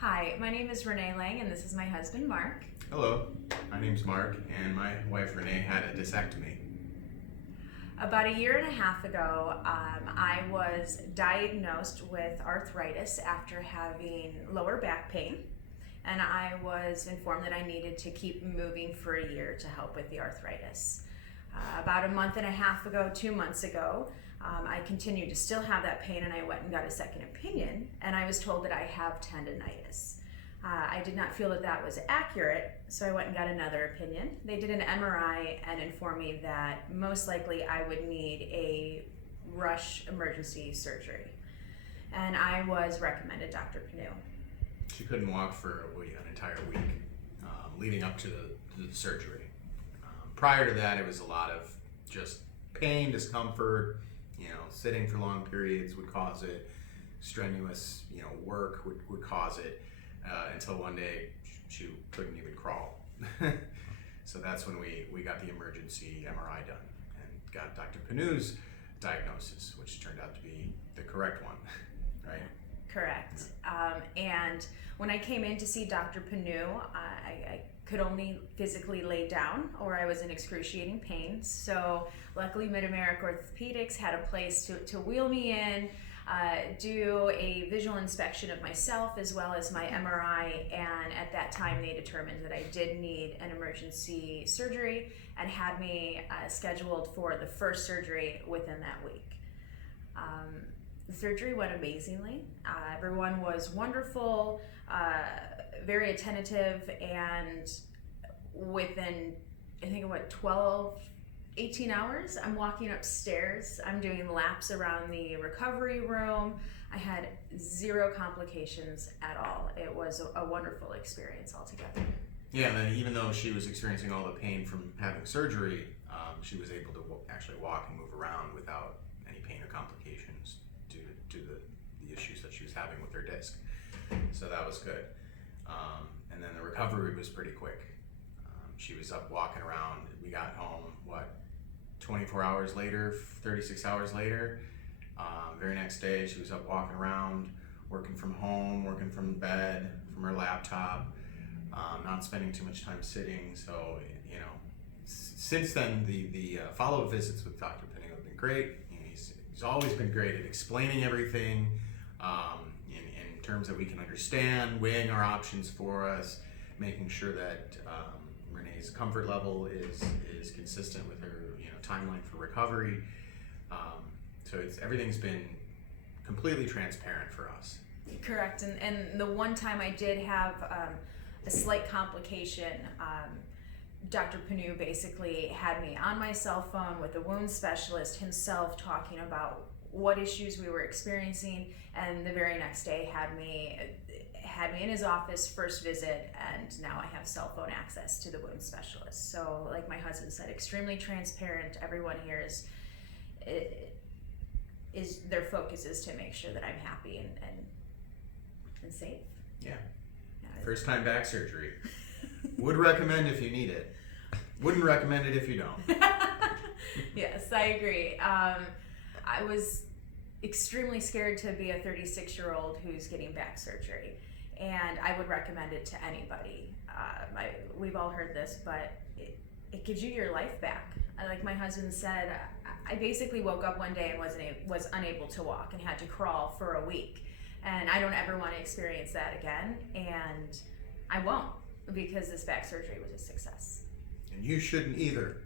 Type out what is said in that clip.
Hi, my name is Renee Lang, and this is my husband, Mark. Hello, my name's Mark, and my wife Renee had a discectomy. About a year and a half ago, I was diagnosed with arthritis after having lower back pain, and I was informed that I needed to keep moving for a year to help with the arthritis. About a month and a half ago, 2 months ago, I continued to still have that pain, and I went and got a second opinion, and I was told that I have tendonitis. I did not feel that that was accurate, so I went and got another opinion. They did an MRI and informed me that most likely I would need a rush emergency surgery. And I was recommended Dr. Pannu. She couldn't walk for an entire week leading up to the surgery. Prior to that, it was a lot of just pain, discomfort, sitting for long periods would cause it, strenuous, work would cause it, until one day she couldn't even crawl. So that's when we got the emergency MRI done and got Dr. Pannu's diagnosis, which turned out to be the correct one, right? Correct. And when I came in to see Dr. Pannu, I could only physically lay down, or I was in excruciating pain. So luckily Mid-America Orthopedics had a place to wheel me in, do a visual inspection of myself as well as my MRI, and at that time they determined that I did need an emergency surgery and had me scheduled for the first surgery within that week. The surgery went amazingly. Everyone was wonderful, very attentive, and within, I think, 18 hours, I'm walking upstairs. I'm doing laps around the recovery room. I had zero complications at all. It was a wonderful experience altogether. Yeah, and then even though she was experiencing all the pain from having surgery, she was able to actually walk and move around without any pain or complications due to the issues that she was having with her disc. So that was good. And then the recovery was pretty quick. She was up walking around. We got home, 24 hours later, 36 hours later. Very next day, she was up walking around, working from home, working from bed, from her laptop, not spending too much time sitting. So, since then, the follow-up visits with Dr. Pannu have been great. He's always been great at explaining everything in terms that we can understand, weighing our options for us, making sure that Renee's comfort level is consistent with her timeline for recovery. So everything's been completely transparent for us. Correct. And the one time I did have a slight complication, Dr. Pannu basically had me on my cell phone with a wound specialist himself talking about what issues we were experiencing, and the very next day had me in his office, first visit, and now I have cell phone access to the wound specialist. So like my husband said, extremely transparent. Everyone here is their focus is to make sure that I'm happy and safe. Yeah. First time back surgery. Would recommend if you need it. Wouldn't recommend it if you don't. Yes, I agree. I was extremely scared to be a 36-year-old who's getting back surgery, and I would recommend it to anybody. We've all heard this, but it gives you your life back. Like my husband said, I basically woke up one day and was unable to walk and had to crawl for a week, and I don't ever want to experience that again, and I won't, because this back surgery was a success. And you shouldn't either.